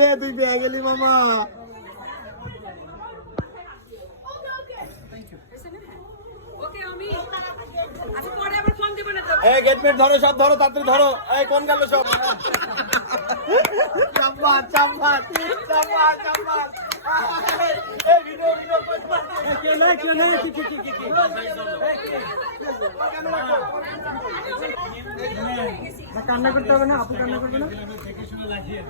রে তুই পেয়ে গেলি মামা। এই গেটমেট ধরো, সব ধরো, তাড়াতাড়ি ধরো। এই কোন গেল সব? চাম্পার চাম্পার চাম্পার চাম্পার। এই ভিডিও ভিডিও কেন কান্না করতে হবে না, আপু কান্না করবে না। দেখে শুনে লাগিয়ে